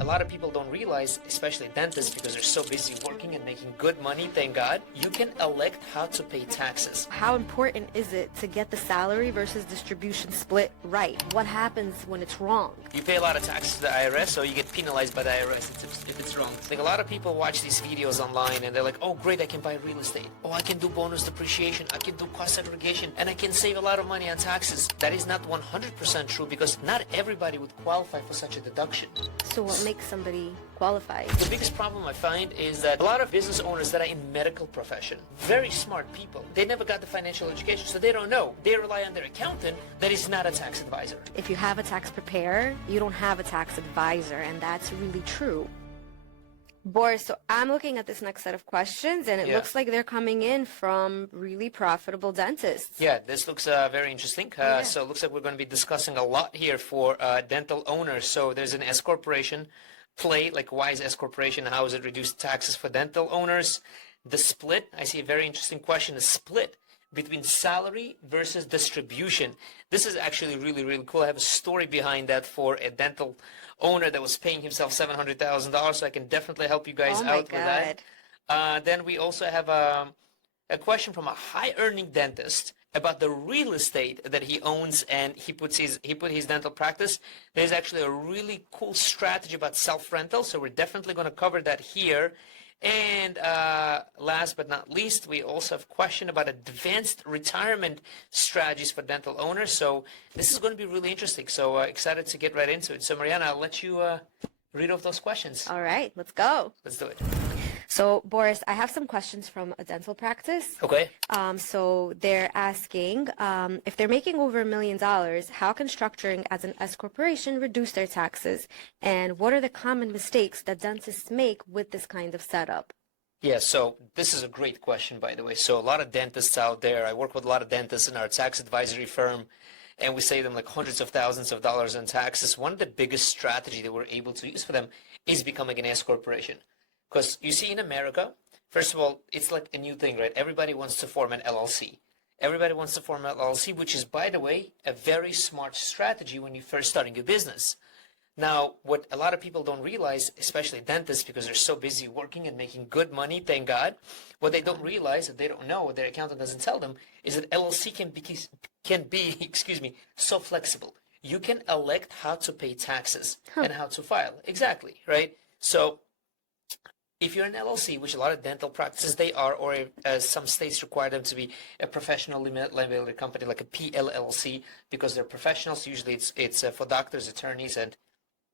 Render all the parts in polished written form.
a lot of people don't realize, especially dentists, because they're so busy working and making good money, thank God, you can elect how to pay taxes. How important is it to get the salary versus distribution split right? What happens when it's wrong? You pay a lot of taxes to the IRS, so you get penalized by the IRS if it's wrong. Like, a lot of people watch these videos online and they're like, oh great, I can buy real estate. Oh, I can do bonus depreciation. I can do cost segregation, and I can save a lot of money on taxes. That is not 100% true, because not everybody would qualify for such a deduction. So what makes somebody qualify? The biggest problem I find is that a lot of business owners that are in medical profession, very smart people, they never got the financial education, so they don't know. They rely on their accountant that is not a tax advisor. If you have a tax preparer, you don't have a tax advisor, and that's really true. Boris, so I'm looking at this next set of questions, and it looks like they're coming in from really profitable dentists. Yeah, this looks very interesting. So it looks like we're going to be discussing a lot here for dental owners. So there's an S corporation play, like why is S corporation, how does it reduce taxes for dental owners? The split, I see a very interesting question, the split between salary versus distribution. This is actually really, really cool. I have a story behind that for a dental owner that was paying himself $700,000, so I can definitely help you guys out with that. Then we also have a question from a high-earning dentist about the real estate that he owns, and he put his dental practice. There's actually a really cool strategy about self-rental, so we're definitely going to cover that here. And last but not least, we also have a question about advanced retirement strategies for dental owners. So this is going to be really interesting. So excited to get right into it. So Marianna, I'll let you read off those questions. All right, let's go. Let's do it. So, Boris, I have some questions from a dental practice. Okay. So they're asking, if they're making over $1 million, how can structuring as an S corporation reduce their taxes? And what are the common mistakes that dentists make with this kind of setup? Yeah, so this is a great question, by the way. So a lot of dentists out there, I work with a lot of dentists in our tax advisory firm, and we save them like hundreds of thousands of dollars in taxes. One of the biggest strategy that we're able to use for them is becoming an S corporation. Because you see, in America, first of all, it's like a new thing, right? Everybody wants to form an LLC. Everybody wants to form an LLC, which is, by the way, a very smart strategy when you're first starting your business. Now, what a lot of people don't realize, especially dentists, because they're so busy working and making good money, thank God, what they don't realize, that they don't know, what their accountant doesn't tell them, is that LLC can be so flexible. You can elect how to pay taxes and how to file. Exactly, right? So if you're an LLC, which a lot of dental practices they are, or some states require them to be a professional limited liability company, like a PLLC, because they're professionals. Usually it's for doctors, attorneys, and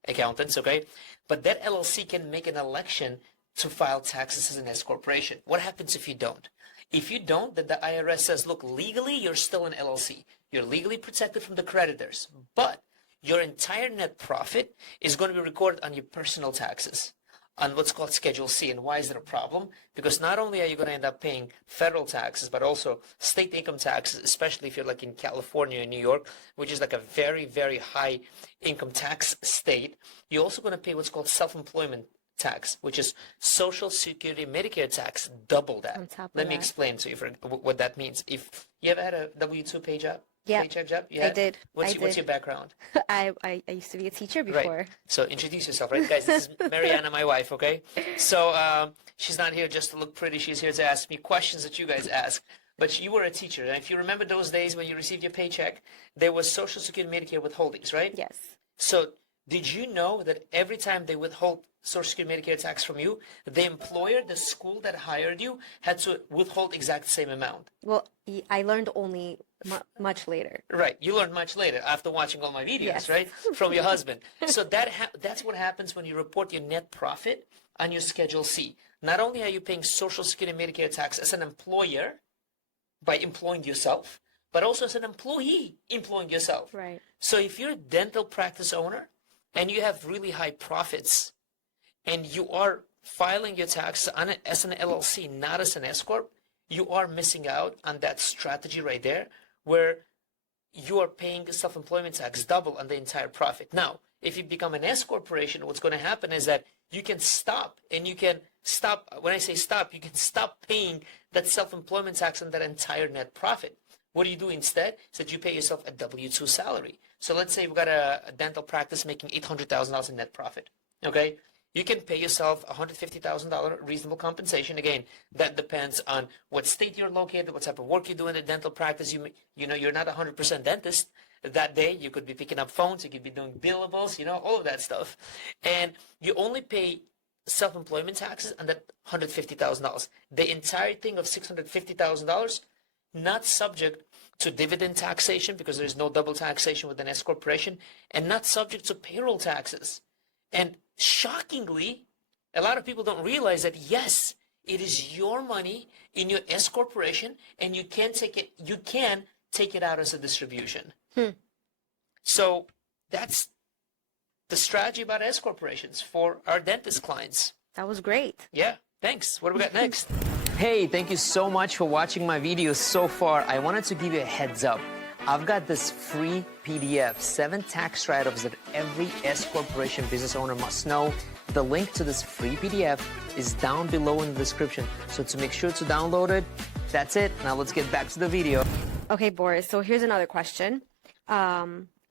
accountants, okay? But that LLC can make an election to file taxes as an S corporation. What happens if you don't? If you don't, then the IRS says, look, legally you're still an LLC. You're legally protected from the creditors, but your entire net profit is going to be recorded on your personal taxes, on what's called Schedule C. And why is that a problem? Because not only are you going to end up paying federal taxes, but also state income taxes, especially if you're like in California and New York, which is like a very, very high income tax state. You're also going to pay what's called self-employment tax, which is Social Security Medicare tax, double that. Let me explain to you what that means. If you ever had a W-2 pay job? Yeah, paycheck job? I did. What's your background? I used to be a teacher before. Right. So introduce yourself, right? Guys, this is Marianna, my wife, okay? So she's not here just to look pretty. She's here to ask me questions that you guys ask. But you were a teacher, and if you remember those days when you received your paycheck, there was Social Security Medicare withholdings, right? Yes. So did you know that every time they withhold Social Security Medicare tax from you, the employer, the school that hired you, had to withhold exact same amount? Well, I learned only much later. Right. You learned much later after watching all my videos, right? From your husband. So that's what happens when you report your net profit on your Schedule C. Not only are you paying Social Security Medicare tax as an employer by employing yourself, but also as an employee employing yourself. Right. So if you're a dental practice owner and you have really high profits and you are filing your taxes as an LLC, not as an S Corp, you are missing out on that strategy right there where you are paying self-employment tax double on the entire profit. Now, if you become an S corporation, what's going to happen is that you can stop, and you can stop, when I say stop, you can stop paying that self-employment tax on that entire net profit. What do you do instead? Is that you pay yourself a W-2 salary. So let's say we've got a dental practice making $800,000 in net profit. Okay? You can pay yourself $150,000 reasonable compensation. Again, that depends on what state you're located, what type of work you do in the dental practice. You know, you're not 100% dentist that day. You could be picking up phones, you could be doing billables, you know, all of that stuff. And you only pay self-employment taxes on that $150,000. The entire thing of $650,000, not subject to dividend taxation because there's no double taxation with an S corporation, and not subject to payroll taxes. And shockingly, a lot of people don't realize that, yes, it is your money in your S corporation, and you can take it out as a distribution. So that's the strategy about S corporations for our dentist clients. That was great. Yeah, thanks. What do we got next? Hey, thank you so much for watching my videos so far. I wanted to give you a heads up. I've got this free PDF, 7 tax write-ups that every S corporation business owner must know. The link to this free PDF is down below in the description. So to make sure to download it, that's it. Now let's get back to the video. Okay, Boris, so here's another question.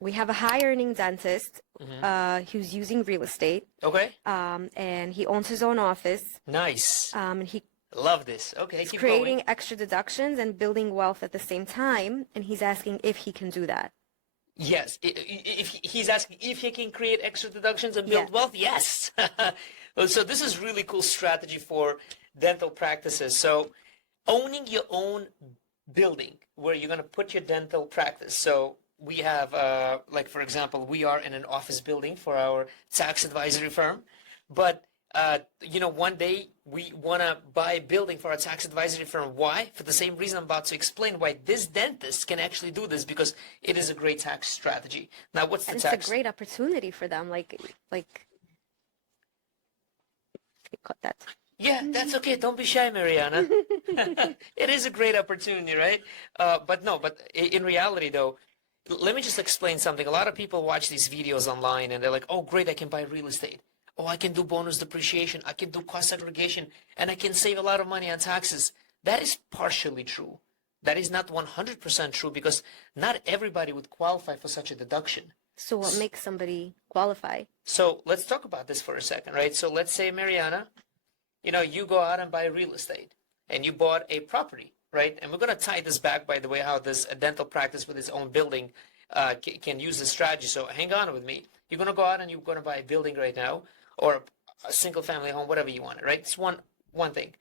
We have a high-earning dentist who's using real estate. Okay. And he owns his own office. Nice. And he Love this. Okay, he's keep creating going. extra deductions and building wealth at the same time, and he's asking if he can do that. Yes. If he's asking if he can create extra deductions and build wealth, yes. So this is really cool strategy for dental practices. So owning your own building where you're going to put your dental practice. So we have, like, for example, we are in an office building for our tax advisory firm, but you know, one day we want to buy a building for our tax advisory firm. Why? For the same reason I'm about to explain why this dentist can actually do this, because it is a great tax strategy. Now, what's the And tax? it's a great opportunity for them. Like, cut that. Yeah, that's okay. Don't be shy, Marianna. It is a great opportunity, right? But in reality, though, let me just explain something. A lot of people watch these videos online and they're like, oh, great, I can buy real estate. Oh, I can do bonus depreciation. I can do cost segregation, and I can save a lot of money on taxes. That is partially true. That is not 100% true, because not everybody would qualify for such a deduction. So what makes somebody qualify? So let's talk about this for a second, right? So let's say, Marianna, you know, you go out and buy real estate, and you bought a property, right? And we're going to tie this back, by the way, how this dental practice with its own building can use this strategy. So hang on with me. You're going to go out and you're going to buy a building right now, or a single family home, whatever you want, right? It's one thing.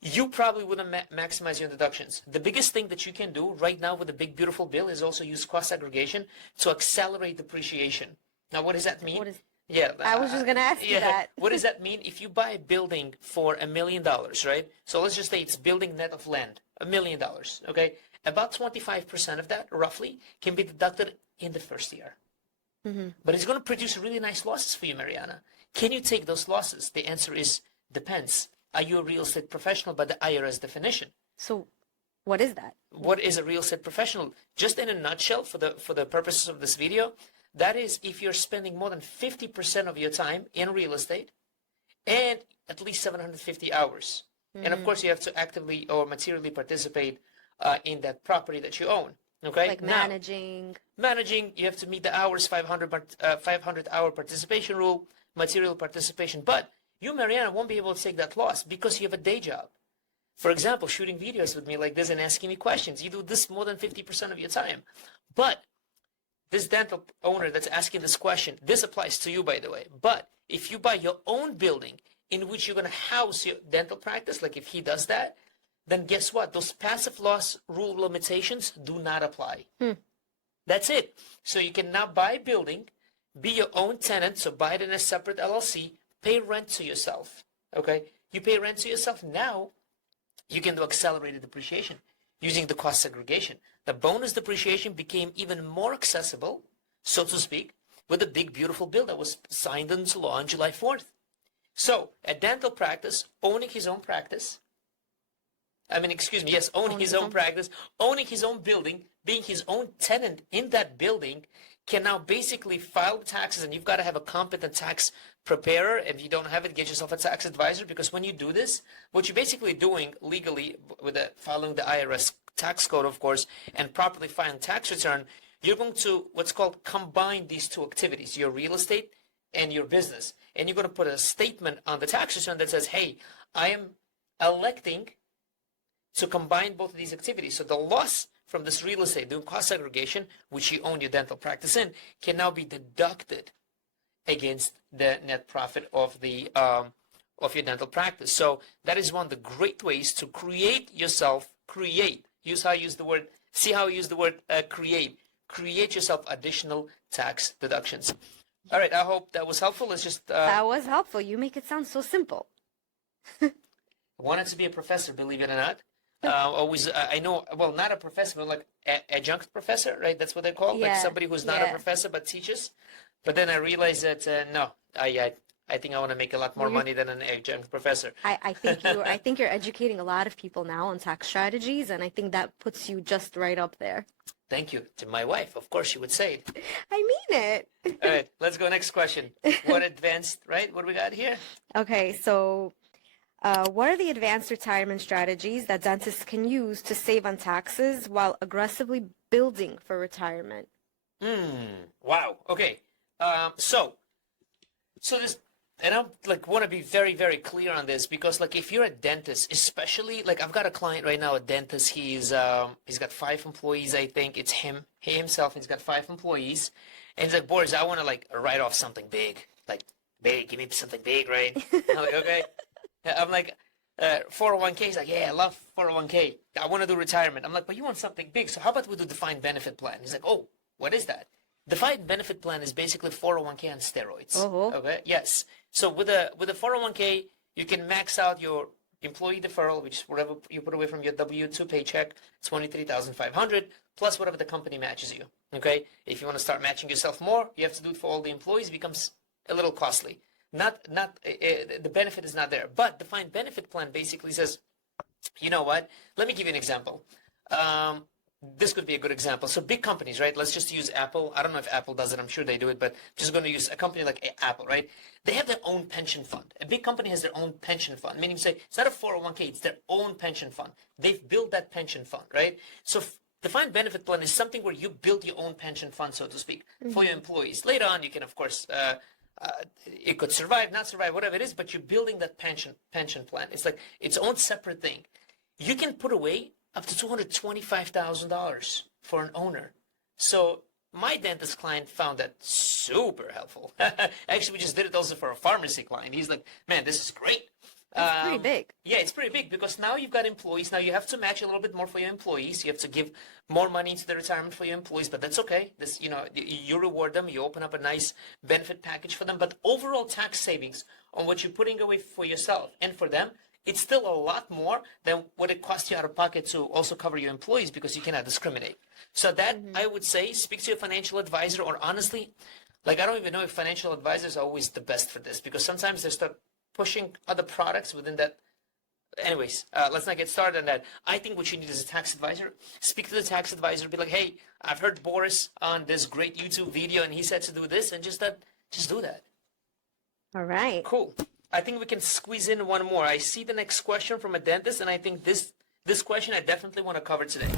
You probably wouldn't maximize your deductions. The biggest thing that you can do right now with a big, beautiful bill is also use cost segregation to accelerate depreciation. Now, what does that mean? Yeah, I was just going to ask you that. What does that mean? If you buy a building for $1 million, right? So let's just say it's building net of land, $1 million, okay? About 25% of that, roughly, can be deducted in the first year. But it's going to produce really nice losses for you, Marianna. Can you take those losses? The answer is depends. Are you a real estate professional by the IRS definition? So what is that? What is a real estate professional? Just in a nutshell, for the purposes of this video, that is if you're spending more than 50% of your time in real estate and at least 750 hours. And of course, you have to actively or materially participate in that property that you own. Okay. Like managing. Managing, you have to meet the hours, 500-hour participation rule, material participation. But you, Marianna, won't be able to take that loss because you have a day job. For example, shooting videos with me like this and asking me questions. You do this more than 50% of your time. But this dental owner that's asking this question, this applies to you, by the way. But if you buy your own building in which you're going to house your dental practice, like if he does that, then guess what? Those passive loss rule limitations do not apply. That's it. So you can now buy a building, be your own tenant, so buy it in a separate LLC, pay rent to yourself, okay? You pay rent to yourself. Now you can do accelerated depreciation using the cost segregation. The bonus depreciation became even more accessible, so to speak, with the big, beautiful bill that was signed into law on July 4th. So a dental practice, owning his own practice, owning his own practice, owning his own building, being his own tenant in that building, can now basically file taxes, and you've got to have a competent tax preparer. If you don't have it, get yourself a tax advisor, because when you do this, what you're basically doing legally with following the IRS tax code, of course, and properly filing tax return, you're going to what's called combine these two activities, your real estate and your business. And you're going to put a statement on the tax return that says, hey, I am electing to combine both of these activities. So the loss from this real estate, doing cost segregation, which you own your dental practice in, can now be deducted against the net profit of the of your dental practice. So that is one of the great ways to create yourself, use how I use the word, see how I use the word create yourself additional tax deductions. All right, I hope that was helpful. Let's just that was helpful. You make it sound so simple. I wanted to be a professor, believe it or not. I know, well, not a professor, but like adjunct professor, right? That's what they're called, like somebody who's not a professor but teaches. But then I realized that no, I think I want to make a lot more money than an adjunct professor. I think you're educating a lot of people now on tax strategies, and I think that puts you just right up there. Thank you to my wife. Of course, she would say it. I mean it. All right, let's go next question. What advanced, right? What do we got here? Okay, so what are the advanced retirement strategies that dentists can use to save on taxes while aggressively building for retirement? Wow. Okay. So this, and I like want to be very, very clear on this because like if you're a dentist, especially like I've got a client right now, a dentist. He's got 5 employees. I think it's he himself. He's got 5 employees, and he's like, Boris, I want to like write off something big, like big. Give me something big, right? I'm like, okay. I'm like, 401k. He's like, yeah, I love 401k. I want to do retirement. I'm like, but you want something big. So how about we do defined benefit plan? He's like, oh, what is that? Defined benefit plan is basically 401k on steroids. Okay. Yes. So with a 401k, you can max out your employee deferral, which is whatever you put away from your W-2 paycheck, $23,500 plus whatever the company matches you. Okay. If you want to start matching yourself more, you have to do it for all the employees. It becomes a little costly. The benefit is not there. But defined benefit plan basically says, you know what? Let me give you an example. This could be a good example. So big companies, right? Let's just use Apple. I don't know if Apple does it. I'm sure they do it, but I'm just going to use a company like Apple, right? They have their own pension fund. A big company has their own pension fund, meaning say it's not a 401k, it's their own pension fund. They've built that pension fund, right? So defined benefit plan is something where you build your own pension fund, so to speak, for your employees. Later on, you can, of course, it could survive, not survive, whatever it is, but you're building that pension plan. It's like its own separate thing. You can put away up to $225,000 for an owner. So my dentist client found that super helpful. Actually, we just did it also for a pharmacy client. He's like, man, this is great. It's pretty big. Yeah, it's pretty big because now you've got employees. Now you have to match a little bit more for your employees. You have to give more money into the retirement for your employees, but that's okay. This, you reward them. You open up a nice benefit package for them. But overall tax savings on what you're putting away for yourself and for them, it's still a lot more than what it costs you out of pocket to also cover your employees because you cannot discriminate. So that, I would say, speak to your financial advisor, or honestly, like I don't even know if financial advisors are always the best for this because sometimes they start pushing other products within that. Anyways, let's not get started on that. I think what you need is a tax advisor. Speak to the tax advisor. Be like, hey, I've heard Boris on this great YouTube video and he said to do this, and just do that. All right. Cool. I think we can squeeze in one more. I see the next question from a dentist, and I think this question I definitely want to cover today.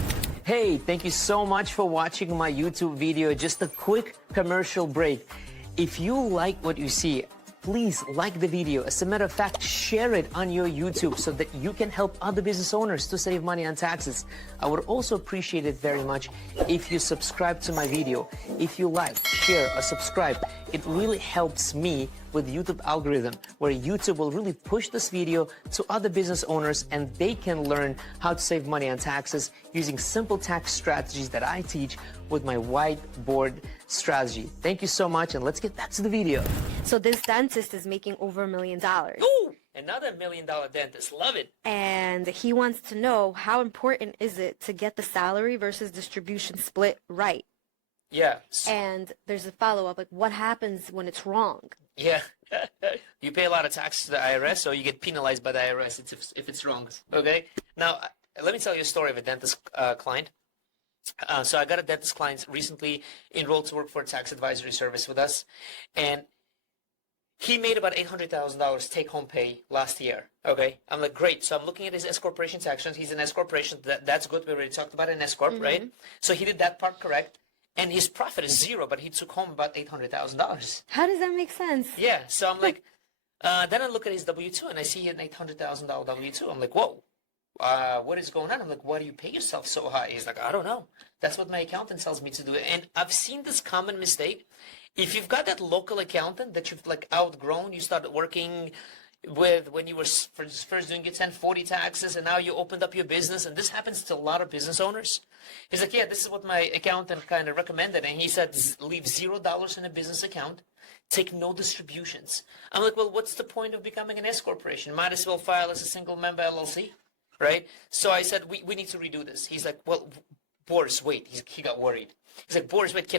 Hey, thank you so much for watching my YouTube video. Just a quick commercial break. If you like what you see, please like the video. As a matter of fact, share it on your YouTube so that you can help other business owners to save money on taxes. I would also appreciate it very much if you subscribe to my video. If you like, share, or subscribe, it really helps me with the YouTube algorithm, where YouTube will really push this video to other business owners and they can learn how to save money on taxes using simple tax strategies that I teach with my whiteboard strategy. Thank you so much, and let's get back to the video. So this dentist is making over $1 million. Ooh, another $1 million dentist. Love it. And he wants to know, how important is it to get the salary versus distribution split right? Yeah. And there's a follow-up, like what happens when it's wrong? Yeah. You pay a lot of tax to the IRS, or you get penalized by the IRS if it's wrong. Okay? Now, let me tell you a story of a dentist client. So I got a dentist client recently enrolled to work for a tax advisory service with us, and he made about $800,000 take-home pay last year. Okay, I'm like, great. So I'm looking at his S corporation tax returns. He's an S corporation. That's good. We already talked about an S corp, right? So he did that part correct. and his profit is zero, but he took home about $800,000. How does that make sense? Yeah, so I'm like, then I look at his W-2 and I see an $800,000 W-2. I'm like, whoa, what is going on? I'm like, why do you pay yourself so high? He's like, I don't know. That's what my accountant tells me to do. And I've seen this common mistake. If you've got that local accountant that you've like outgrown, you started working with when you were first doing your 1040 taxes, and now you opened up your business, and this happens to a lot of business owners. He's like, yeah, this is what my accountant kind of recommended, and he said leave $0 in a business account, take no distributions. I'm like, well, what's the point of becoming an S corporation? Might as well file as a single member LLC, right? So I said, we need to redo this. He's like, well, Boris, wait. He got worried. He's like, Boris, wait,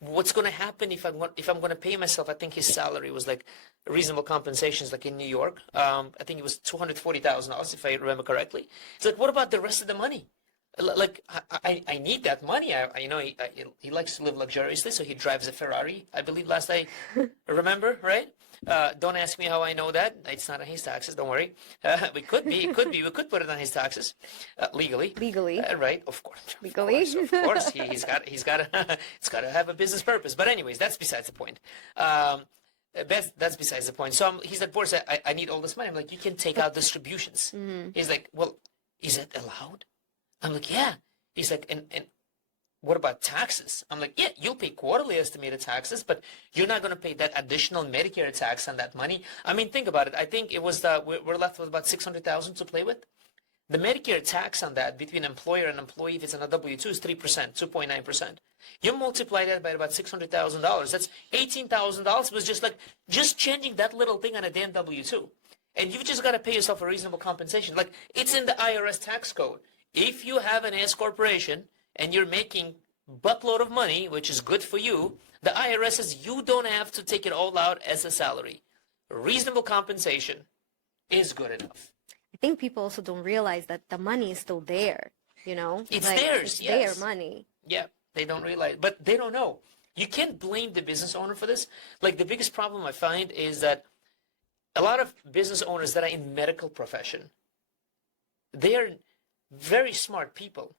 what's going to happen if I'm going to pay myself? I think his salary was like reasonable compensations, like in New York. I think it was $240,000 if I remember correctly. He's like, what about the rest of the money? Like, I need that money. He likes to live luxuriously, so he drives a Ferrari, I believe last I remember, right? Don't ask me how I know that. It's not on his taxes. Don't worry. It could be. We could put it on his taxes, legally. Legally. Right. Of course. Legally. Of course. He's got to. It's got to have a business purpose. But anyways, that's besides the point. That's besides the point. So he's like, Boris, I need all this money. I'm like, you can take out distributions. Mm-hmm. He's like, well, is it allowed? I'm like, yeah. He's like, and what about taxes? I'm like, yeah, you'll pay quarterly estimated taxes, but you're not going to pay that additional Medicare tax on that money. I mean, think about it. I think it was we're left with about $600,000 to play with. The Medicare tax on that between employer and employee, if it's on a W-2, is 3%, 2.9%. You multiply that by about $600,000. That's $18,000 was just changing that little thing on a damn W-2. And you've just got to pay yourself a reasonable compensation. Like, it's in the IRS tax code. If you have an S corporation and you're making buttload of money, which is good for you, the IRS says you don't have to take it all out as a salary. Reasonable compensation is good enough. I think people also don't realize that the money is still there, you know? It's theirs, it's yes. their money. Yeah, they don't realize, but they don't know. You can't blame the business owner for this. Like, the biggest problem I find is that a lot of business owners that are in medical profession, they are very smart people.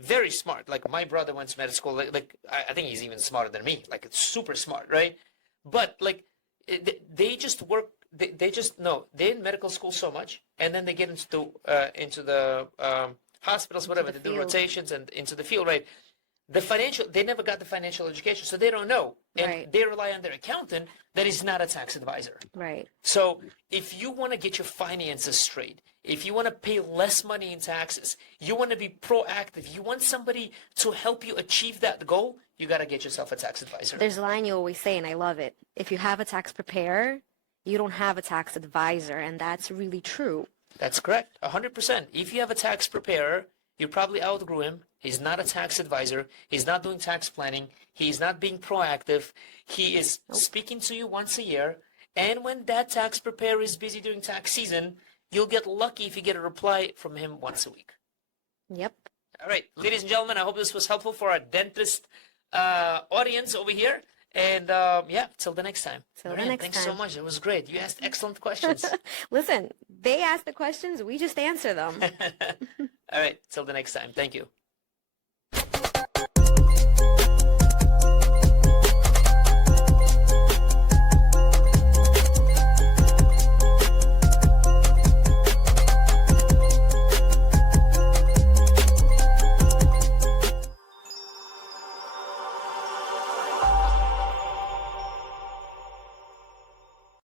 Very smart. Like, my brother went to medical school. I think he's even smarter than me. Like, it's super smart, right? But like, they just work. They just know they're in medical school so much, and then they get into the hospitals, whatever. They do rotations and into the field, right? They never got the financial education, so they don't know, and they rely on their accountant that is not a tax advisor. Right. So if you want to get your finances straight, if you want to pay less money in taxes, you want to be proactive, you want somebody to help you achieve that goal, you got to get yourself a tax advisor. There's a line you always say, and I love it. If you have a tax preparer, you don't have a tax advisor, and that's really true. That's correct, 100%. If you have a tax preparer, you probably outgrew him. He's not a tax advisor. He's not doing tax planning. He's not being proactive. He is speaking to you once a year. And when that tax preparer is busy during tax season, you'll get lucky if you get a reply from him once a week. Yep. All right, ladies and gentlemen, I hope this was helpful for our dentist audience over here. And yeah, till the next time. Thanks so much. It was great. You asked excellent questions. Listen, they ask the questions, we just answer them. All right, till the next time. Thank you.